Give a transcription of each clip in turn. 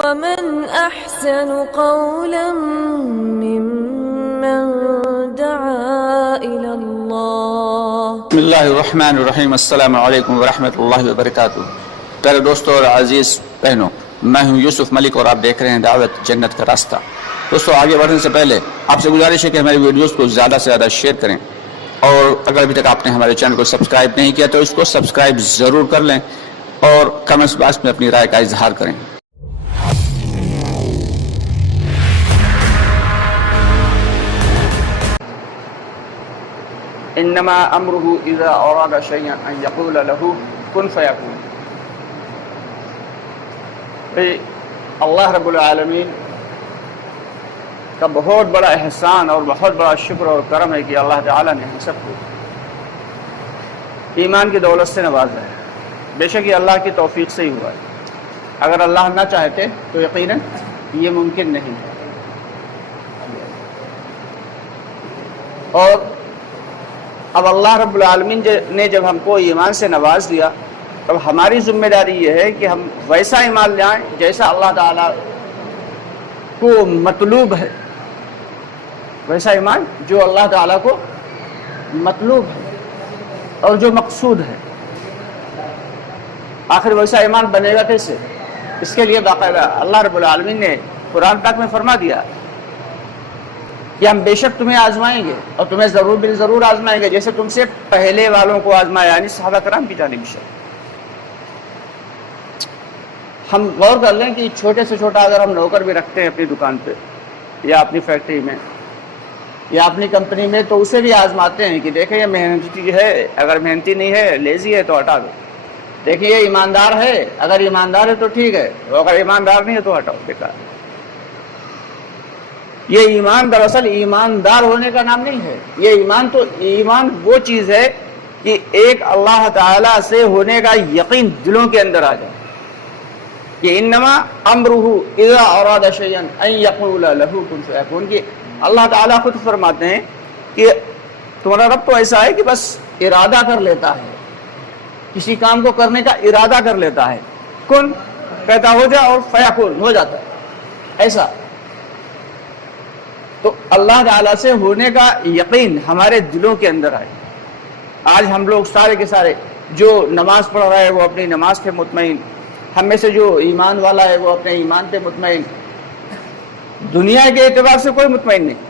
ومن أحسن قولا ممن دعا إلى الله. بسم اللہ الرحمن الرحیم. السلام علیکم ورحمۃ اللہ وبرکاتہ. پیارے دوستوں اور عزیز بہنوں، میں ہوں یوسف ملک اور آپ دیکھ رہے ہیں دعوت جنت کا راستہ. دوستوں، آگے بڑھنے سے پہلے آپ سے گزارش ہے کہ ہماری ویڈیوز کو زیادہ سے زیادہ شیئر کریں، اور اگر ابھی تک آپ نے ہمارے چینل کو سبسکرائب نہیں کیا تو اس کو سبسکرائب ضرور کر لیں اور کمنٹس باکس میں اپنی رائے کا اظہار کریں. انما امره اذا اراد شيئا ان يقول له كن فيكون. اللہ رب العالمین کا بہت بڑا احسان اور بہت بڑا شکر اور کرم ہے کہ اللہ تعالیٰ نے ہم سب کو ایمان کی دولت سے نوازا ہے. بے شک یہ اللہ کی توفیق سے ہی ہوا ہے. اگر اللہ نہ چاہتے تو یقیناً یہ ممکن نہیں ہے. اور اب اللہ رب العالمین نے جب ہم کو ایمان سے نواز دیا، تب ہماری ذمہ داری یہ ہے کہ ہم ویسا ایمان لائیں جیسا اللہ تعالیٰ کو مطلوب ہے، ویسا ایمان جو اللہ تعالیٰ کو مطلوب ہے اور جو مقصود ہے. آخر ویسا ایمان بنے گا کیسے؟ اس کے لیے باقاعدہ اللہ رب العالمین نے قرآن پاک میں فرما دیا کہ ہم بے شک تمہیں آزمائیں گے اور تمہیں ضرور بالضرور آزمائیں گے، جیسے تم سے پہلے والوں کو آزمایا، یعنی صحابہ کرام کی جانب سے. ہم غور کر لیں کہ چھوٹے سے چھوٹا اگر ہم نوکر بھی رکھتے ہیں اپنی دکان پہ یا اپنی فیکٹری میں یا اپنی کمپنی میں، تو اسے بھی آزماتے ہیں کہ دیکھیں یہ محنتی ہے، اگر محنتی نہیں ہے، لیزی ہے تو ہٹا دو. دیکھیں یہ ایماندار ہے، اگر ایماندار ہے تو ٹھیک ہے، اگر ایماندار نہیں ہے تو ہٹاؤ، بیکار. یہ ایمان دراصل ایماندار ہونے کا نام نہیں ہے. یہ ایمان وہ چیز ہے کہ ایک اللہ تعالیٰ سے ہونے کا یقین دلوں کے اندر آ جائے کہ انما امرہ اذا اراد شیئا ان یقول له کن فیکون. کہ اللہ تعالیٰ خود فرماتے ہیں کہ تمہارا رب تو ایسا ہے کہ بس ارادہ کر لیتا ہے، کسی کام کو کرنے کا ارادہ کر لیتا ہے، کن کہتا ہو جا اور فیکون ہو جاتا ہے. ایسا تو اللہ تعالیٰ سے ہونے کا یقین ہمارے دلوں کے اندر آئے. آج ہم لوگ سارے کے سارے جو نماز پڑھ رہا ہے وہ اپنی نماز پہ مطمئن، ہم میں سے جو ایمان والا ہے وہ اپنے ایمان پہ مطمئن. دنیا کے اعتبار سے کوئی مطمئن نہیں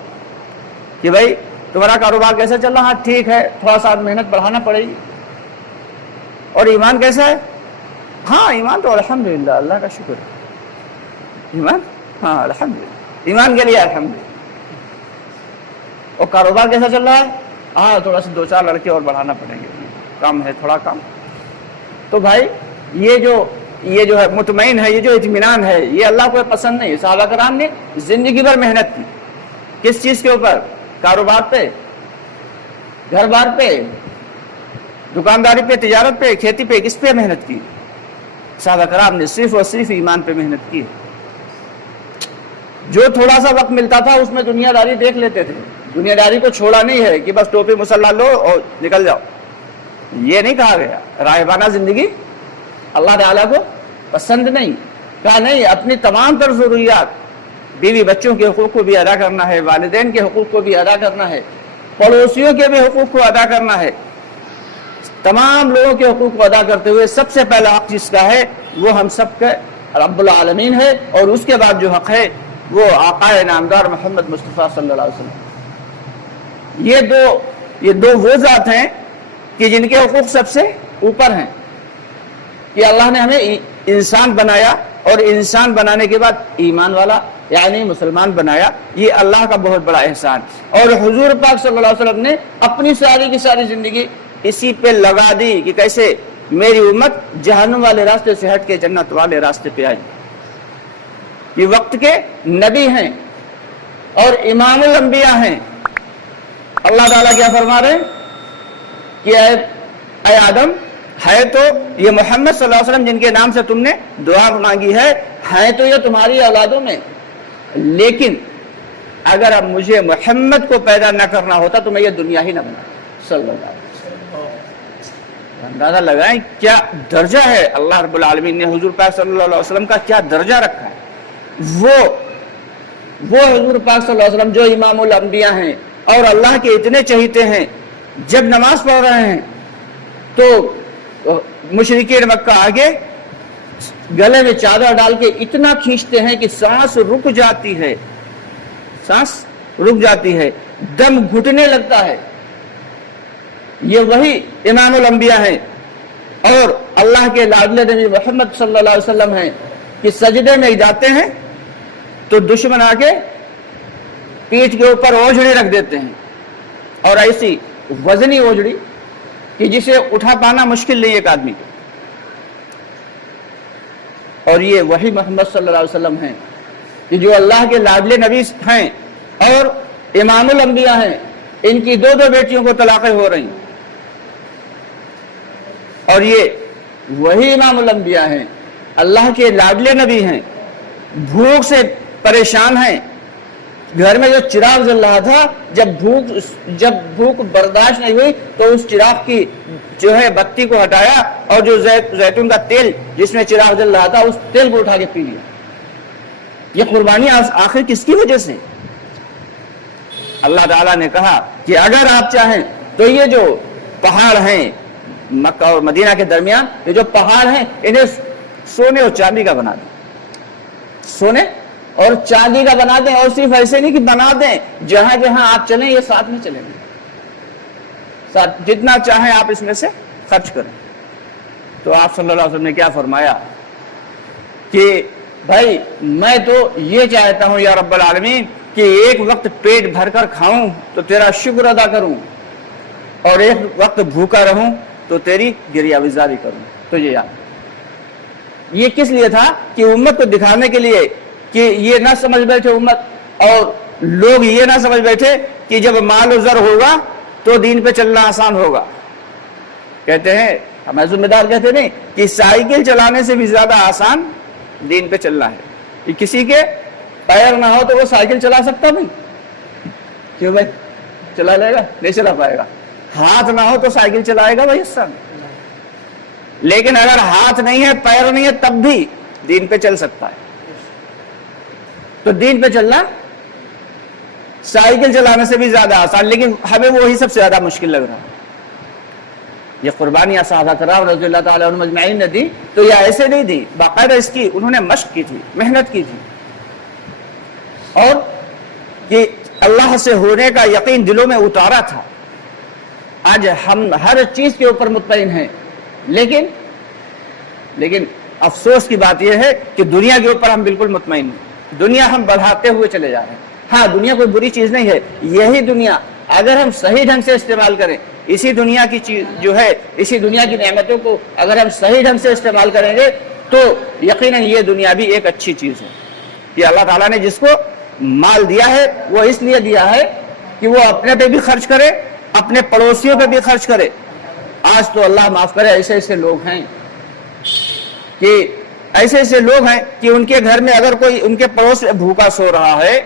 کہ بھائی تمہارا کاروبار کیسا چل رہا؟ ہاں ٹھیک ہے، تھوڑا سا محنت بڑھانا پڑے گی. اور ایمان کیسا ہے؟ ہاں ایمان تو الحمدللہ، اللہ کا شکر ہے. ایمان ہاں الحمدللہ، ایمان کے لیے الحمدللہ. اور کاروبار کیسا چل رہا ہے؟ ہاں تھوڑا سا 2-4 لڑکے اور بڑھانا پڑیں گے، کام ہے تھوڑا کام. تو بھائی یہ جو ہے مطمئن ہے، یہ جو اطمینان ہے، یہ اللہ کو پسند نہیں. صحابہ کرام نے زندگی بھر محنت کی. کس چیز کے اوپر؟ کاروبار پہ، گھر بار پہ، دکانداری پہ، تجارت پہ، کھیتی پہ. کس پہ محنت کی؟ صحابہ کرام نے صرف اور صرف ایمان پہ محنت کی. جو تھوڑا سا وقت ملتا تھا اس میں دنیا داری دیکھ لیتے تھے. دنیا داری کو چھوڑا نہیں ہے کہ بس ٹوپی مسلح لو اور نکل جاؤ. یہ نہیں کہا گیا. راہبانہ زندگی اللہ تعالیٰ کو پسند نہیں. کہا نہیں، اپنی تمام تر ضروریات، بیوی بچوں کے حقوق کو بھی ادا کرنا ہے، والدین کے حقوق کو بھی ادا کرنا ہے، پڑوسیوں کے بھی حقوق کو ادا کرنا ہے. تمام لوگوں کے حقوق کو ادا کرتے ہوئے سب سے پہلا حق جس کا ہے وہ ہم سب کا رب العالمین ہے، اور اس کے بعد جو حق ہے وہ آقا نامدار محمد مصطفیٰ صلی اللہ علیہ وسلم. یہ دو وہ ذات ہیں کہ جن کے حقوق سب سے اوپر ہیں. کہ اللہ نے ہمیں انسان بنایا اور انسان بنانے کے بعد ایمان والا یعنی مسلمان بنایا. یہ اللہ کا بہت بڑا احسان. اور حضور پاک صلی اللہ علیہ وسلم نے اپنی ساری کی ساری زندگی اسی پہ لگا دی کہ کیسے میری امت جہنم والے راستے سے ہٹ کے جنت والے راستے پہ آئی. یہ وقت کے نبی ہیں اور امام الانبیاء ہیں. اللہ تعالیٰ کیا فرما رہے ہیں کہ اے آدم، ہے تو یہ محمد صلی اللہ علیہ وسلم جن کے نام سے تم نے دعا مانگی ہے تو یہ تمہاری اولادوں میں، لیکن اگر اب مجھے محمد کو پیدا نہ کرنا ہوتا تو میں یہ دنیا ہی نہ بنا. صلی اللہ علیہ وسلم. اندازہ لگائیں کیا درجہ ہے اللہ رب العالمین نے حضور پاک صلی اللہ علیہ وسلم کا کیا درجہ رکھا ہے. وہ حضور پاک صلی اللہ علیہ وسلم جو امام الانبیاء ہیں اور اللہ کے اتنے چہیتے ہیں، جب نماز پڑھ رہے ہیں تو مشرکین مکہ آگے گلے میں چادر ڈال کے اتنا کھینچتے ہیں کہ سانس رک جاتی ہے، دم گھٹنے لگتا ہے۔ یہ وہی امام الانبیاء ہیں اور اللہ کے لاڈلے نبی محمد صلی اللہ علیہ وسلم ہیں کہ سجدے میں جاتے ہیں تو دشمن آ کے پیٹھ کے اوپر اوجھڑی رکھ دیتے ہیں، اور ایسی وزنی اوجھڑی کہ جسے اٹھا پانا مشکل نہیں ایک آدمی کو۔ اور یہ وہی محمد صلی اللہ علیہ وسلم ہیں کہ جو اللہ کے لاڈلے نبی ہیں اور امام الانبیاء ہیں، ان کی دو بیٹیوں کو طلاقیں ہو رہی ہیں، اور یہ وہی امام الانبیاء ہیں، اللہ کے لاڈلے نبی ہیں، بھوک سے پریشان ہیں۔ گھر میں جو چراغ جل رہا تھا، جب بھوک برداشت نہیں ہوئی تو اس چراغ کی جو ہے بتی کو ہٹایا اور جو زیتون کا تیل جس میں چراغ جل رہا تھا اس تیل کو اٹھا کے پی لیا۔ یہ قربانی آخر کس کی وجہ سے؟ اللہ تعالیٰ نے کہا کہ اگر آپ چاہیں تو یہ جو پہاڑ ہیں مکہ اور مدینہ کے درمیان، یہ جو پہاڑ ہیں انہیں سونے اور چاندی کا بنا دیں، سونے اور چاندی کا بنا دیں، اور صرف ایسے نہیں کہ بنا دیں، جہاں جہاں آپ چلیں یہ ساتھ میں چلیں گے، جتنا چاہیں آپ اس میں سے خرچ کریں۔ تو آپ صلی اللہ علیہ وسلم نے کیا فرمایا کہ بھائی میں تو یہ چاہتا ہوں یا رب العالمین کہ ایک وقت پیٹ بھر کر کھاؤں تو تیرا شکر ادا کروں، اور ایک وقت بھوکا رہوں تو تیری گریہ وزاری کروں۔ تو یہ کس لیے تھا؟ کہ امت کو دکھانے کے لیے کہ یہ نہ سمجھ بیٹھے امت اور لوگ یہ نہ سمجھ بیٹھے کہ جب مال و زر ہوگا تو دین پہ چلنا آسان ہوگا۔ کہتے ہیں ہمیں ذمہ دار کہتے نہیں کہ سائیکل چلانے سے بھی زیادہ آسان دین پہ چلنا ہے۔ کہ کسی کے پیر نہ ہو تو وہ سائیکل چلا سکتا نہیں، کیوں بھائی؟ چلا لے گا؟ نہیں چلا پائے گا۔ ہاتھ نہ ہو تو سائیکل چلائے گا بھائی حصہ میں، لیکن اگر ہاتھ نہیں ہے پیر نہیں ہے تب بھی دین پہ چل سکتا ہے۔ تو دین پہ چلنا سائیکل چلانے سے بھی زیادہ آسان، لیکن ہمیں وہی سب سے زیادہ مشکل لگ رہا ہے۔ یہ قربانیاں صحابہ کرام رضی اللہ تعالیٰ عنہم اجمعین نے دی تو یہ ایسے نہیں دی، باقاعدہ اس کی انہوں نے مشق کی تھی، محنت کی تھی، اور کہ اللہ سے ہونے کا یقین دلوں میں اتارا تھا۔ آج ہم ہر چیز کے اوپر مطمئن ہیں، لیکن افسوس کی بات یہ ہے کہ دنیا کے اوپر ہم بالکل مطمئن ہیں، دنیا ہم بڑھاتے ہوئے چلے جا رہے ہیں۔ ہاں دنیا کوئی بری چیز نہیں ہے، یہی دنیا اگر ہم صحیح ڈھنگ سے استعمال کریں، اسی دنیا کی چیز جو ہے، اسی دنیا کی نعمتوں کو اگر ہم صحیح ڈھنگ سے استعمال کریں گے تو یقیناً یہ دنیا بھی ایک اچھی چیز ہے۔ کہ اللہ تعالیٰ نے جس کو مال دیا ہے وہ اس لیے دیا ہے کہ وہ اپنے پہ بھی خرچ کرے، اپنے پڑوسیوں پہ بھی خرچ کرے۔ آج تو اللہ معاف کرے ایسے لوگ ہیں کہ ایسے لوگ ہیں کہ ان کے گھر میں اگر کوئی ان کے پڑوس میں بھوکا سو رہا ہے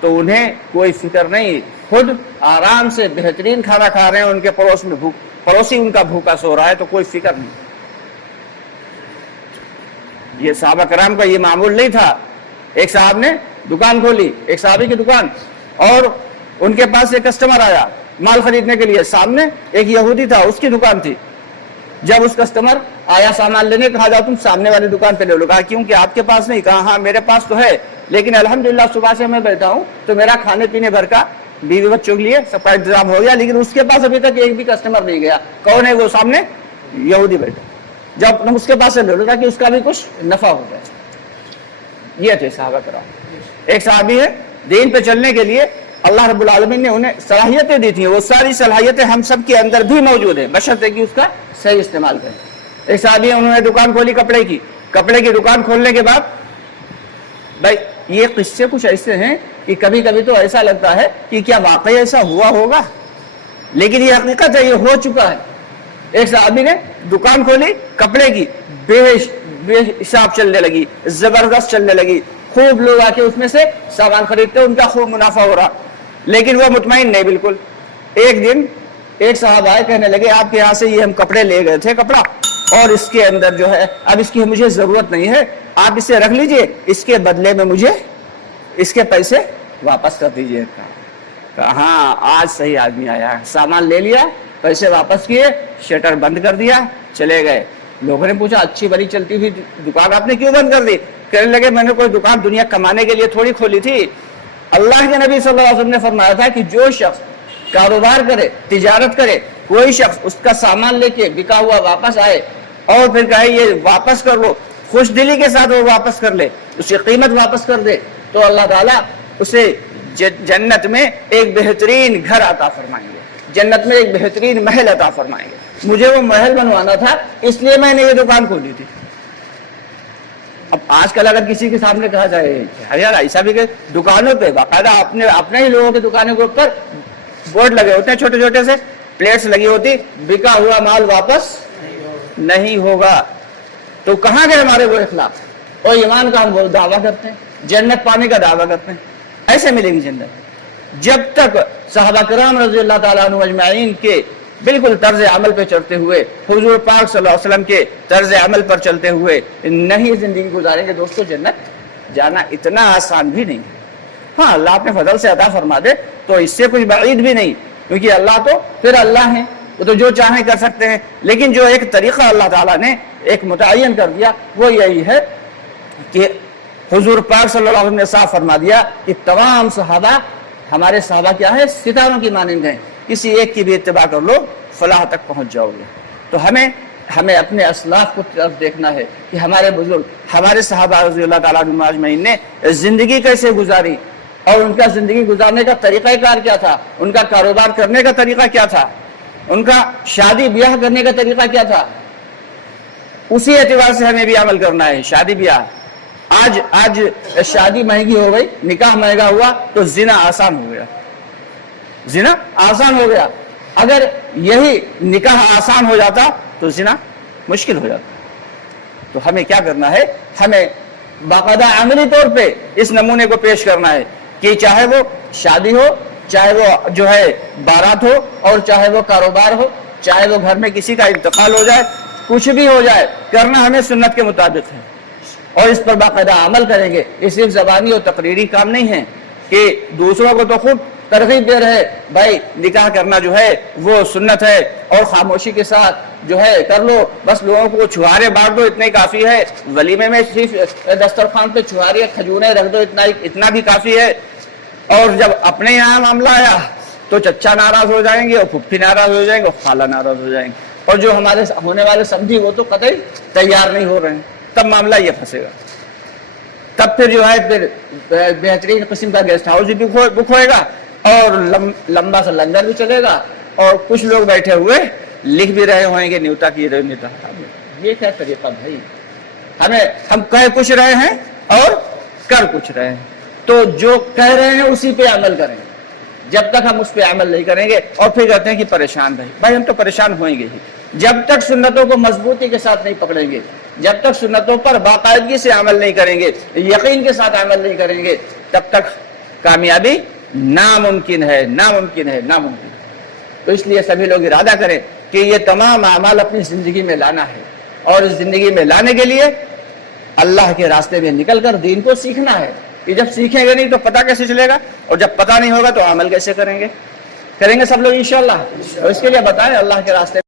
تو انہیں کوئی فکر نہیں، خود آرام سے بہترین کھانا کھا رہے ہیں، ان کے پڑوس میں پڑوسی ان کا بھوکا سو رہا ہے تو کوئی فکر نہیں۔ یہ صحابہ کرام کا یہ معمول نہیں تھا۔ ایک صاحب نے دکان کھولی، ایک صحابی کی دکان، اور ان کے پاس ایک کسٹمر آیا مال خریدنے کے لیے، سامنے ایک یہودی تھا، اس کی دکان تھی۔ جب اس کسٹمر آیا سامان لینے، کہا جاؤ تم سامنے والی دکان پہ لے لو۔ کہا کیوں کہ آپ کے پاس نہیں؟ کہا ہاں میرے پاس تو ہے، لیکن الحمدللہ صبح سے میں بیٹھا ہوں تو میرا کھانے پینے بھر کا بیوی بچوں کے لیے سب کا انتظام ہو گیا، لیکن اس کے پاس ابھی تک ایک بھی کسٹمر نہیں گیا۔ کون ہے وہ؟ سامنے یہودی بیٹھا۔ جب تم اس کے پاس سے لے لو تاکہ اس کا بھی کچھ نفع ہو جائے۔ یہ تھے صحابہ کرام۔ ایک صحابی ہے، دین پہ چلنے کے لیے اللہ رب العالمین نے انہیں صلاحیتیں دی تھیں، وہ ساری صلاحیتیں ہم سب کے اندر بھی موجود ہیں، بشرطے کہ اس کا صحیح استعمال کریں۔ ایک صحابی ہے، انہوں نے دکان کھولی کپڑے کی دکان کھولنے کے بعد، بھائی یہ قصے کچھ ایسے ہیں کہ کبھی کبھی تو ایسا لگتا ہے کہ کیا واقعی ایسا ہوا ہوگا، لیکن یہ حقیقت ہے، یہ ہو چکا ہے۔ ایک صحابی نے دکان کھولی کپڑے کی، بے حساب چلنے لگی، زبردست چلنے لگی، خوب لوگ آ کے اس میں سے سامان خریدتے، ان کا خوب منافع ہو رہا، لیکن وہ مطمئن نہیں بالکل۔ ایک دن ایک صاحب آئے، کہنے لگے آپ کے یہاں سے یہ ہم کپڑے لے گئے تھے، کپڑا اور اس کے اندر جو ہے اب اس کی مجھے ضرورت نہیں ہے، آپ اسے رکھ لیجئے، اس کے بدلے میں مجھے اس کے پیسے واپس کر دیجئے۔ کہا ہاں آج صحیح آدمی آیا، سامان لے لیا، پیسے واپس کیے، شٹر بند کر دیا، چلے گئے۔ لوگوں نے پوچھا اچھی بڑی چلتی ہوئی دکان آپ نے کیوں بند کر دی؟ کہنے لگے میں نے کوئی دکان دنیا کمانے کے لیے تھوڑی کھولی تھی، اللہ کے نبی صلی اللہ علیہ وسلم نے فرمایا تھا کہ جو شخص کاروبار کرے، تجارت کرے، کوئی شخص اس کا سامان لے کے بکا ہوا واپس آئے اور پھر کہے یہ واپس کر لو، خوش دلی کے ساتھ وہ واپس کر لے، اس کی قیمت واپس کر دے، تو اللہ تعالیٰ اسے جنت میں ایک بہترین گھر عطا فرمائیں گے، جنت میں ایک بہترین محل عطا فرمائیں گے۔ مجھے وہ محل بنوانا تھا، اس لیے میں نے یہ دکان کھولی تھی۔ اب آج کل اگر کسی کے سامنے کہا جائے یار ایسا بھی کہ دکانوں پہ باقاعدہ اپنے ہی لوگوں کی دکانوں کے اوپر بورڈ لگے ہوتے ہیں، چھوٹے چھوٹے سے پلیٹس لگی ہوتی، بکا ہوا مال واپس نہیں ہوگا، تو کہاں گئے ہمارے وہ اخلاق اور ایمان کا ہم دعویٰ کرتے ہیں، جنت پانے کا دعویٰ کرتے ہیں؟ ایسے ملے گی جنت جب تک صحابہ کرام رضی اللہ تعالیٰ عنہ اجمعین کے بالکل طرز عمل پہ چلتے ہوئے، حضور پاک صلی اللہ علیہ وسلم کے طرز عمل پر چلتے ہوئے نہیں زندگی گزاریں گے۔ دوستو جنت جانا اتنا آسان بھی نہیں، ہاں اللہ اپنے فضل سے عطا فرما دے تو اس سے کچھ بعید بھی نہیں، کیونکہ اللہ تو پھر اللہ ہے، وہ تو جو چاہیں کر سکتے ہیں، لیکن جو ایک طریقہ اللہ تعالیٰ نے ایک متعین کر دیا وہ یہی ہے کہ حضور پاک صلی اللہ علیہ وسلم نے صاف فرما دیا کہ تمام صحابہ ہمارے صحابہ کیا ہے، ستاروں کی مانند ہیں، کسی ایک کی بھی اتباع کر لو فلاح تک پہنچ جاؤ گے۔ تو ہمیں اپنے اسلاف کو طرف دیکھنا ہے کہ ہمارے بزرگ، ہمارے صحابہ رضی اللہ تعالیٰ عنہم اجمعین نے زندگی کیسے گزاری اور ان کا زندگی گزارنے کا طریقہ کار کیا تھا، ان کا کاروبار کرنے کا طریقہ کیا تھا، ان کا شادی بیاہ کرنے کا طریقہ کیا تھا، اسی اعتبار سے ہمیں بھی عمل کرنا ہے۔ شادی بیاہ آج شادی مہنگی ہو گئی، نکاح مہنگا ہوا تو زنا آسان ہو گیا، زنا آسان ہو گیا۔ اگر یہی نکاح آسان ہو جاتا تو زنا مشکل ہو جاتا۔ تو ہمیں کیا کرنا ہے، ہمیں باقاعدہ عملی طور پہ اس نمونے کو پیش کرنا ہے کہ چاہے وہ شادی ہو، چاہے وہ جو ہے بارات ہو، اور چاہے وہ کاروبار ہو، چاہے وہ گھر میں کسی کا انتقال ہو جائے، کچھ بھی ہو جائے، کرنا ہمیں سنت کے مطابق ہے اور اس پر باقاعدہ عمل کریں گے۔ یہ صرف زبانی اور تقریری کام نہیں ہے کہ دوسروں کو تو خود ترغیب دے رہے بھائی نکاح کرنا جو ہے وہ سنت ہے اور خاموشی کے ساتھ جو ہے کر لو، بس لوگوں کو چھہارے بانٹ دو اتنا ہی کافی ہے، ولیمے میں صرف دسترخوان پہ چھہارے کھجوریں رکھ دو اتنا بھی کافی ہے، اور جب اپنے یہاں معاملہ آیا تو چچا ناراض ہو جائیں گے اور پھپھی ناراض ہو جائیں گے اور خالہ ناراض ہو جائیں گے، اور جو ہمارے ہونے والے سمجھی وہ تو قطعی تیار نہیں ہو رہے ہیں، تب معاملہ یہ پھنسے گا۔ تب پھر جو ہے پھر بہترین قسم کا گیسٹ ہاؤس بھی بک ہوئے گا اور لمبا سا لنگر بھی چلے گا، اور کچھ لوگ بیٹھے ہوئے لکھ بھی رہے ہوئیں گے نیوتا کی نیوتا۔ یہ کیا طریقہ بھائی، ہم کہہ کچھ رہے ہیں اور کر کچھ رہے ہیں، تو جو کہہ رہے ہیں اسی پہ عمل کریں۔ جب تک ہم اس پہ عمل نہیں کریں گے اور پھر کہتے ہیں کہ پریشان رہے، بھائی ہم تو پریشان ہوئیں گے ہی جب تک سنتوں کو مضبوطی کے ساتھ نہیں پکڑیں گے، جب تک سنتوں پر باقاعدگی سے عمل نہیں کریں گے، یقین کے ساتھ عمل نہیں کریں گے، تب تک کامیابی ناممکن ہے، ناممکن ہے، ناممکن ہے۔ تو اس لیے سبھی لوگ ارادہ کریں کہ یہ تمام اعمال اپنی زندگی میں لانا ہے، اور اس زندگی میں لانے کے لیے اللہ کے راستے میں نکل کر دین کو سیکھنا ہے۔ کہ جب سیکھیں گے نہیں تو پتہ کیسے چلے گا، اور جب پتہ نہیں ہوگا تو عمل کیسے کریں گے سب لوگ انشاءاللہ۔ اور اس کے لیے بتائیں اللہ کے راستے